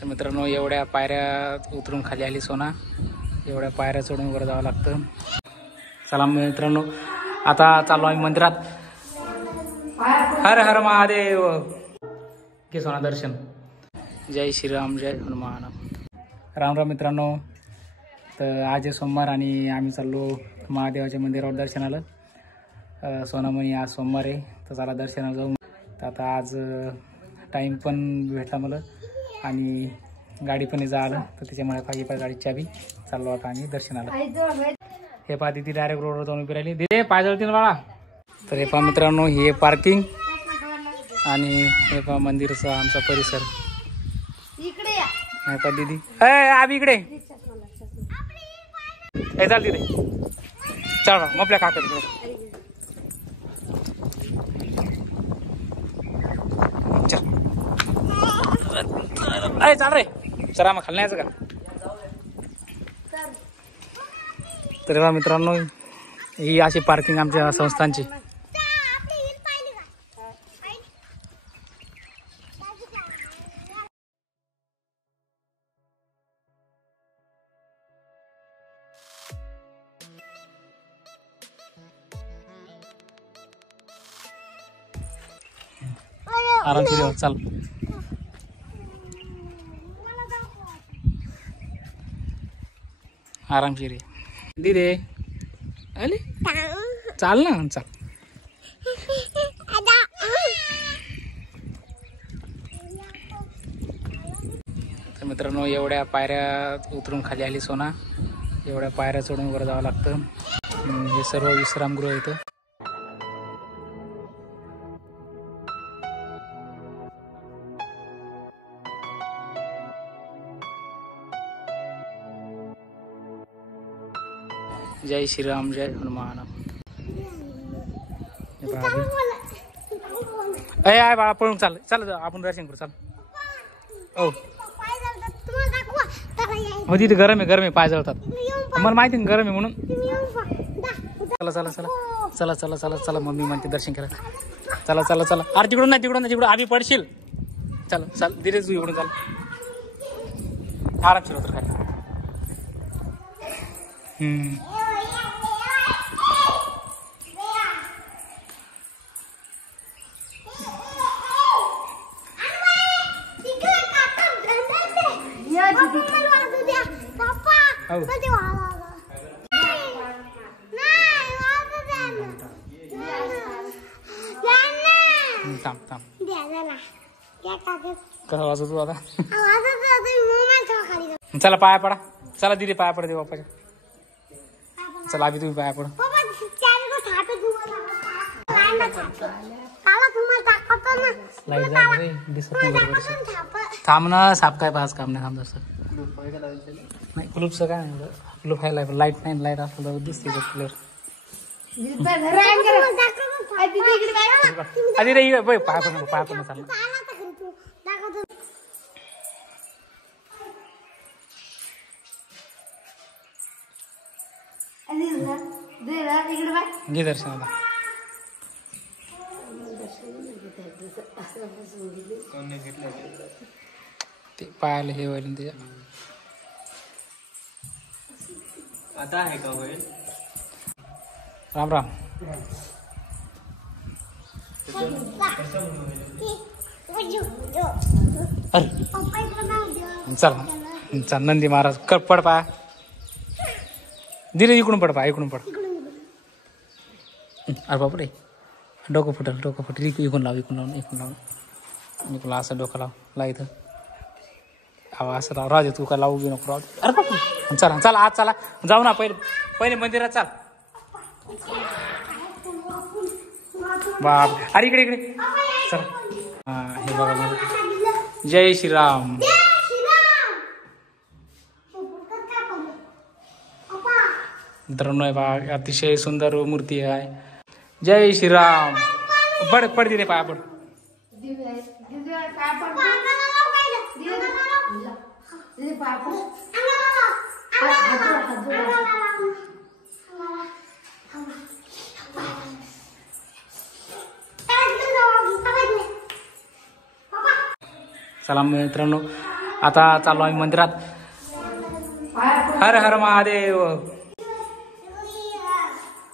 तर मित्रांनो एवढ्या पायऱ्या उतरून खाली आली सोना, एवढ्या पायऱ्या चढून वर जावं लागतं. चला मित्रांनो आता चाललो आम्ही मंदिरात. हर हर महादेव. घे सोना दर्शन. जय श्रीराम जय हनुमान. राम राम मित्रांनो. तर आज आहे सोमवार आणि आम्ही चाललो महादेवाच्या मंदिरावर दर्शनाला. सोनामणी आज सोमवार आहे तर चला दर्शनाला जाऊ. तर आता आज टाईम पण भेटला मला आणि गाडी पण जायला, तर त्याच्यामुळे पाहिजे गाडीची चाबी. चाललो आता आम्ही दर्शनाला. हे पहा तिथे डायरेक्ट रोडवर जाऊन उभी राहिली. दिदे पाय जळतील बाळा. तर हे पहा मित्रांनो हे पार्किंग आणि हे पहा मंदिरचा आमचा परिसर. हे पहा दीदी आम्ही इकडे हे चाल तिथे चल मग आपल्या काका चाल रे चला मग खाली यायचं का. तर मित्रांनो ही अशी पार्किंग आमच्या संस्थांची. आरामशीर येऊ चाल. आरामशीर ये दिदे अले चाल ना चाल. तर मित्रांनो एवढ्या पायऱ्या उतरून खाली आली सोना, एवढ्या पायऱ्या चढून वर जावं लागतं. हे सर्व विश्रामगृह येतं. जय श्रीराम जय हनुमान. अय बाळा पळून चाल चाल आपण दर्शन करू चाल. हो तिथे गरम आहे पाय जळतात. मला माहिती ना गरम आहे म्हणून. चला चला चला चला चला चला चला मम्मी म्हणते दर्शन केलं. चला चला चला. अरे तिकडून नाही तिकडून आधी पडशील. चल चल धीरे तू इकडून चाल. आरामशीर होतं काय. थांब थांब कसा वाजव तू आता. चला पाया पडा. चला दिदी पाया पडा दे बाप्पाच्या. चला आधी तुम्ही पाया पडा. लाईट जाईल रे दिसत नाही बरोबर. थांब ना साप काय पास काम नाही. थांब जसं नाही कुलूपचं काय नाही. कुलूप आहे लाईट नाही. लाईट असलं दिसते क्लिअर. आधी रे पाया पण चाललं. घे दर्शन आता. ते पायाला हे व्हायला त्याच्या आता आहे का होईल. राम राम. चल चल नंदी महाराज कर पड पाया. दिले इकडून पड पाय इकडून पड. अरे बापरे डोकं फुटेल इकडून लाव इकडून असं डोकं लाव इथं. असं लाव राहू दे तू काय लावू बी नको राहू दे. अरे बापरे चला चला आज चला जाऊ ना पहिले मंदिरात चाल. बाप अरे इकडे चला. हे बघा जय श्रीराम. मित्रांनो बा अतिशय सुंदर मूर्ती आहे. जय श्रीराम. पड तिथे पाया पड. चला मित्रांनो आता चाललो आम्ही मंदिरात. हर हर महादेव.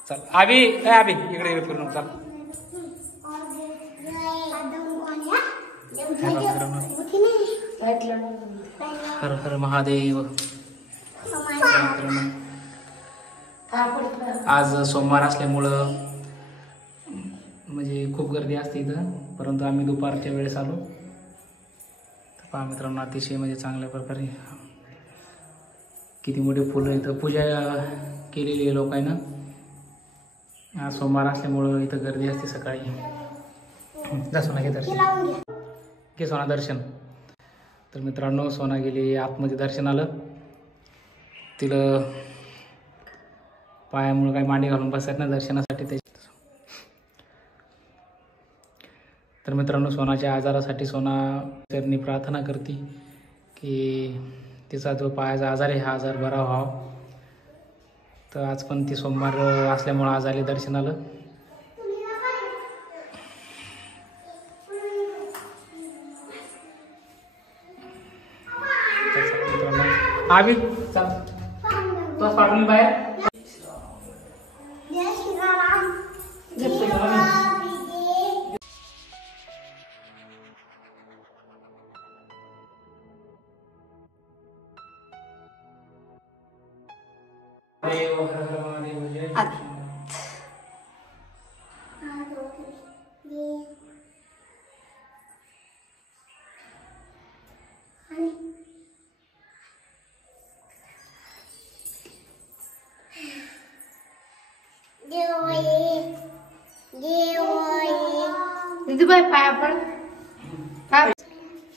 चल आबी आबी इकडे इकडे फिरून चाल. हर हर महादेव. आज सोमवार असल्यामुळं म्हणजे खूप गर्दी असते इथं, परंतु आम्ही दुपारच्या वेळेस आलो. पहा मित्रांनो, अतिशय म्हणजे चांगल्या प्रकारे किती मोठे फुलं इथं पूजा केलेली आहे लोकांना. आज सोमवार असल्यामुळं इथं गर्दी असते सकाळी. जा सोना घे दर्शन, घे सोना दर्शन. तर मित्रांनो, सोना गेली आतमध्ये दर्शनाला. तिला पायामुळे काही मांडी घालून बसत ना दर्शनासाठी त्याची. तर मित्रांनो, सोनाच्या आजारासाठी सोना चरणी प्रार्थना करते की तिचा जो पायाचा आजार आहे हा आजार बरा व्हावा. तर आज पण ती सोमवार असल्यामुळे आज आली दर्शनाला. मित्रांनो आबी चल तो पाडून बाहेर.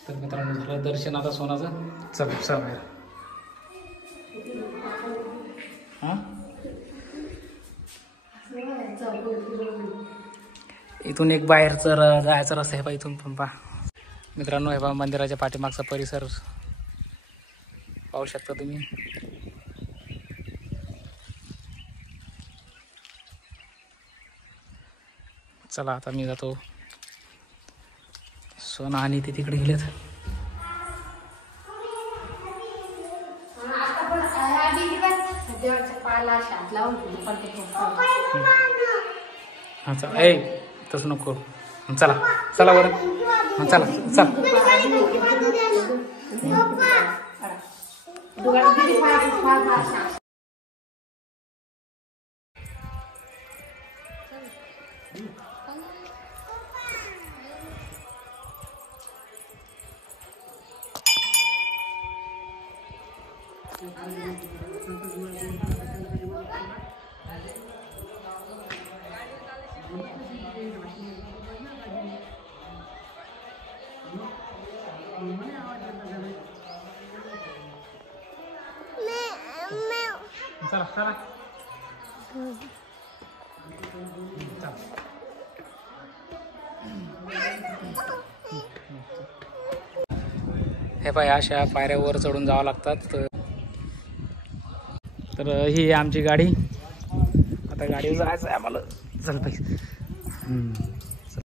तर मित्रांनो, झालं दर्शन आता सोनाचं. चल चल बाहेर. हा इथून एक बाहेरचं जायचा रस्ता आहे. इथून पण पहा मित्रांनो, हे पहा मंदिराच्या पाठीमागचा परिसर पाहू शकता तुम्ही. चला आता मी जातो. सोना आणि ते तिकडे गेलेत. हा चला ए तसं नको. चला चला बरं. चला चला. चला चला. हे पाय अशा पायऱ्यावर चढून जावं लागतात. तर ही आमची गाडी. आता गाडीवर जायचं आहे आम्हाला. चल पाहिजे.